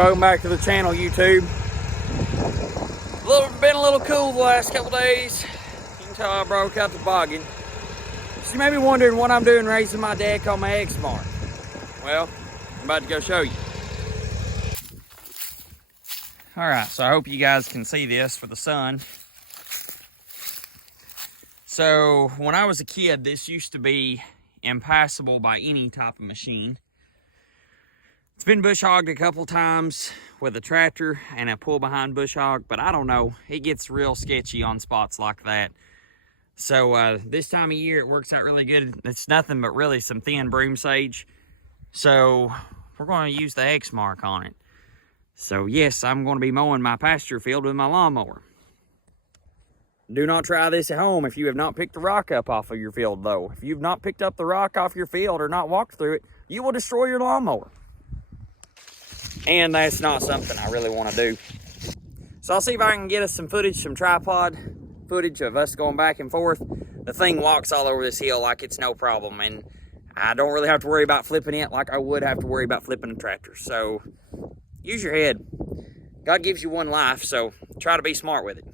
Welcome back to the channel, YouTube. Been a little cool the last couple days. You can tell I broke out the bogging. So you may be wondering what I'm doing raising my deck on my X-Mark. Well, I'm about to go show you. Alright, so I hope you guys can see this for the sun. So when I was a kid, this used to be impassable by any type of machine. It's been bush hogged a couple times with a tractor and a pull behind bush hog, but I don't know, it gets real sketchy on spots like that. So this time of year it works out really good. It's nothing but really some thin broom sage. So we're going to use the X-Mark on it. So yes, I'm going to be mowing my pasture field with my lawnmower. Do not try this at home if you have not picked the rock up off of your field though. If you've not picked up the rock off your field or not walked through it, you will destroy your lawnmower. And that's not something I really want to do. So I'll see if I can get us some footage, some tripod footage of us going back and forth. The thing walks all over this hill like it's no problem. And I don't really have to worry about flipping it like I would have to worry about flipping a tractor. So use your head. God gives you one life, so try to be smart with it.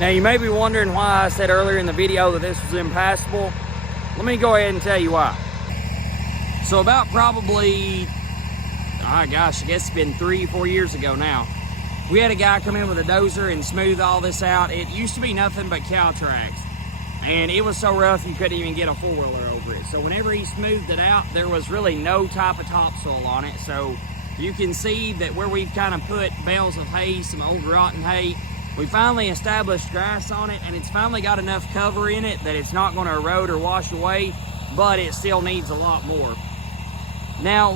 Now you may be wondering why I said earlier in the video that this was impassable. Let me go ahead and tell you why. So about probably, oh gosh, I guess it's been 3 or 4 years ago now. We had a guy come in with a dozer and smooth all this out. It used to be nothing but cow tracks. And it was so rough you couldn't even get a four-wheeler over it. So whenever he smoothed it out, there was really no type of topsoil on it. So you can see that where we've kind of put bales of hay, some old rotten hay, we finally established grass on it, and it's finally got enough cover in it that it's not going to erode or wash away, but it still needs a lot more. Now,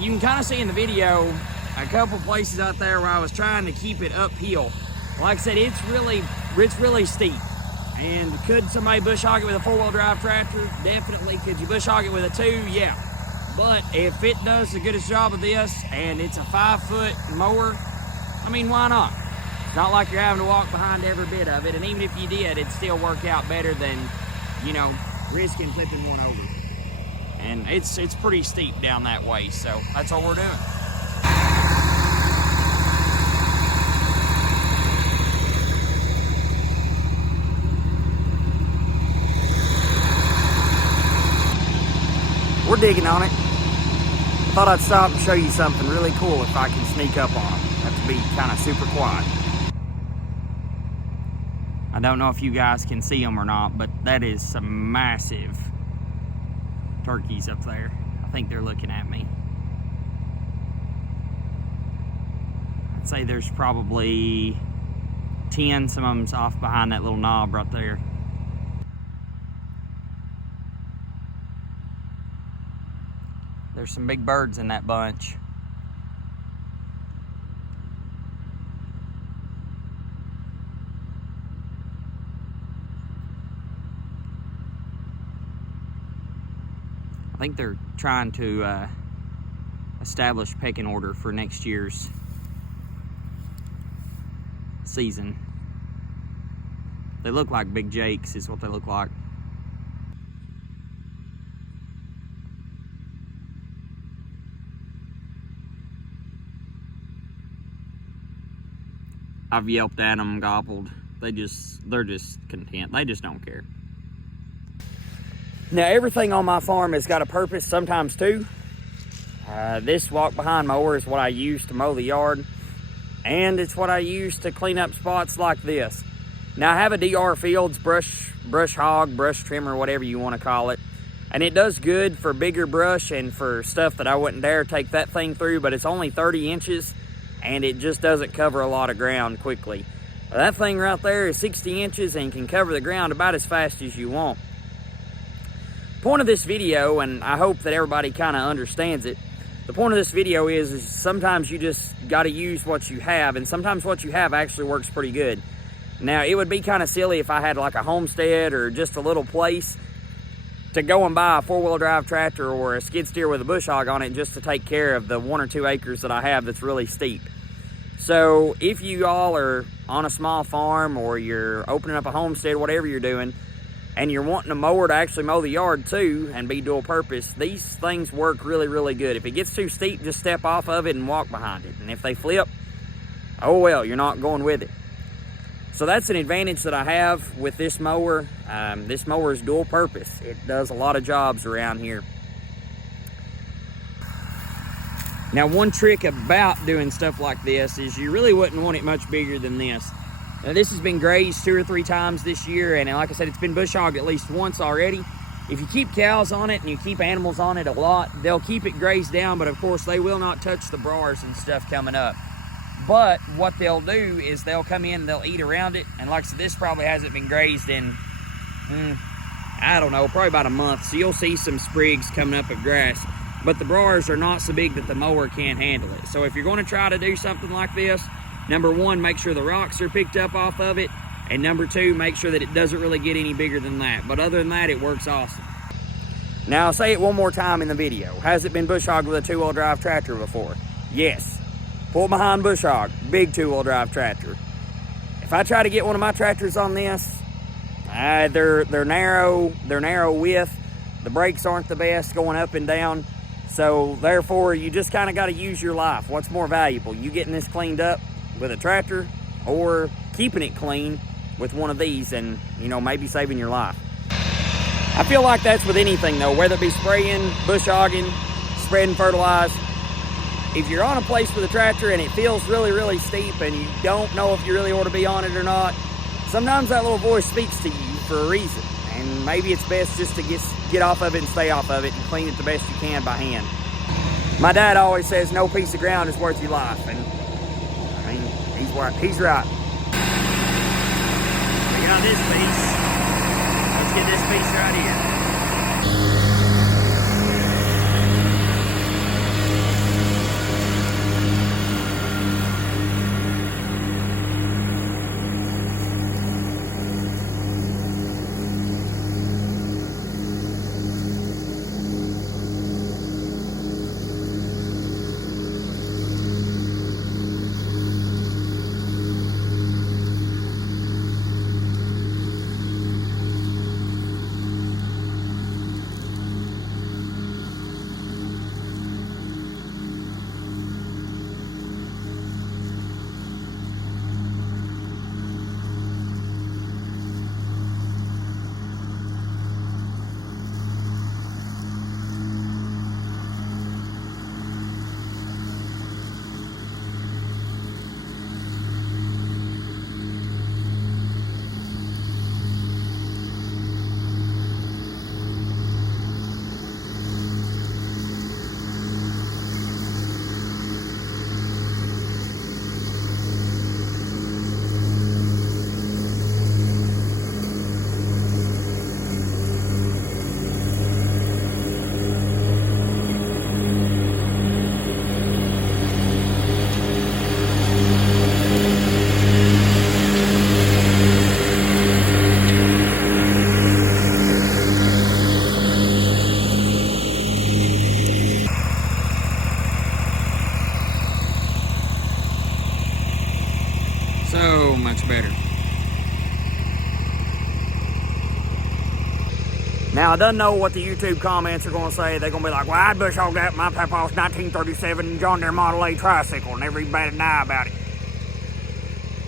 you can kind of see in the video a couple places out there where I was trying to keep it uphill. Like I said, it's really steep. And could somebody bush hog it with a four-wheel drive tractor? Definitely. Could you bush hog it with a 2? Yeah. But if it does the goodest job of this, and it's a 5-foot mower, I mean, why not? Not like you're having to walk behind every bit of it, and even if you did, it'd still work out better than, you know, risking flipping one over. And it's pretty steep down that way, so that's what we're doing. We're digging on it. I thought I'd stop and show you something really cool if I can sneak up on them. Have to be kind of super quiet. I don't know if you guys can see them or not, but that is some massive turkeys up there. I think they're looking at me. I'd say there's probably 10, some of them's off behind that little knob right there. There's some big birds in that bunch. I think they're trying to establish pecking order for next year's season. They look like big jakes is what they look like. I've yelped at them, gobbled. They're just content. They just don't care. Now, everything on my farm has got a purpose sometimes too. This walk-behind mower is what I use to mow the yard, and it's what I use to clean up spots like this. Now, I have a DR Fields brush hog, brush trimmer, whatever you want to call it, and it does good for bigger brush and for stuff that I wouldn't dare take that thing through, but it's only 30 inches, and it just doesn't cover a lot of ground quickly. That thing right there is 60 inches and can cover the ground about as fast as you want. Point of this video, and I hope that everybody kind of understands it, the point of this video is sometimes you just got to use what you have, and sometimes what you have actually works pretty good. Now, it would be kind of silly if I had like a homestead or just a little place to go and buy a four-wheel drive tractor or a skid steer with a bush hog on it just to take care of the 1 or 2 acres that I have that's really steep. So if you all are on a small farm or you're opening up a homestead, whatever you're doing, and you're wanting a mower to actually mow the yard too and be dual purpose, these things work really, really good. If it gets too steep, just step off of it and walk behind it. And if they flip, oh well, you're not going with it. So that's an advantage that I have with this mower. This mower is dual purpose. It does a lot of jobs around here. Now, one trick about doing stuff like this is you really wouldn't want it much bigger than this. Now, this has been grazed 2 or 3 times this year, and like I said, it's been bush hogged at least once already. If you keep cows on it and you keep animals on it a lot, they'll keep it grazed down, but of course they will not touch the briars and stuff coming up. But what they'll do is they'll come in and they'll eat around it, and like I said, this probably hasn't been grazed in, I don't know, probably about a month, so you'll see some sprigs coming up of grass. But the briars are not so big that the mower can't handle it. So if you're going to try to do something like this, number 1, make sure the rocks are picked up off of it. And number 2, make sure that it doesn't really get any bigger than that. But other than that, it works awesome. Now, I'll say it one more time in the video. Has it been bush hogged with a 2-wheel drive tractor before? Yes. Pull behind bush hog, big 2-wheel drive tractor. If I try to get one of my tractors on this, they're narrow width. The brakes aren't the best going up and down. So therefore, you just kind of got to use your life. What's more valuable? You getting this cleaned up with a tractor or keeping it clean with one of these and, you know, maybe saving your life. I feel like that's with anything though, whether it be spraying, bush hogging, spreading fertilizer. If you're on a place with a tractor and it feels really, really steep and you don't know if you really ought to be on it or not, sometimes that little voice speaks to you for a reason. And maybe it's best just to get off of it and stay off of it and clean it the best you can by hand. My dad always says no piece of ground is worth your life, and I mean, he's right. We got this piece. Let's get this piece right here. So much better. Now, I don't know what the YouTube comments are going to say. They're going to be like, well, I'd bush hog that my papa's 1937 John Deere Model A tricycle and never even batted an eye about it.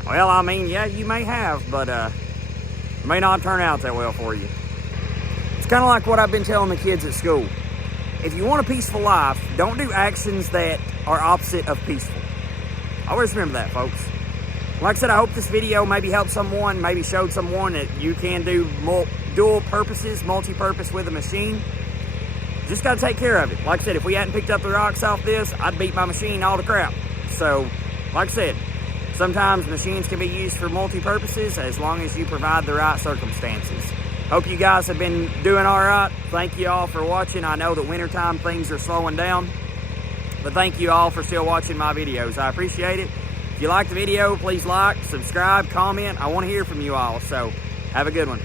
Well, I mean, yeah, you may have, but it may not turn out that well for you. It's kind of like what I've been telling the kids at school. If you want a peaceful life, don't do actions that are opposite of peaceful. Always remember that, folks. Like I said, I hope this video maybe helped someone, maybe showed someone that you can do dual purposes, multi-purpose with a machine. Just got to take care of it. Like I said, if we hadn't picked up the rocks off this, I'd beat my machine all to crap. So, like I said, sometimes machines can be used for multi-purposes as long as you provide the right circumstances. Hope you guys have been doing all right. Thank you all for watching. I know that wintertime things are slowing down, but thank you all for still watching my videos. I appreciate it. If you like the video, please like, subscribe, comment. I want to hear from you all, so have a good one.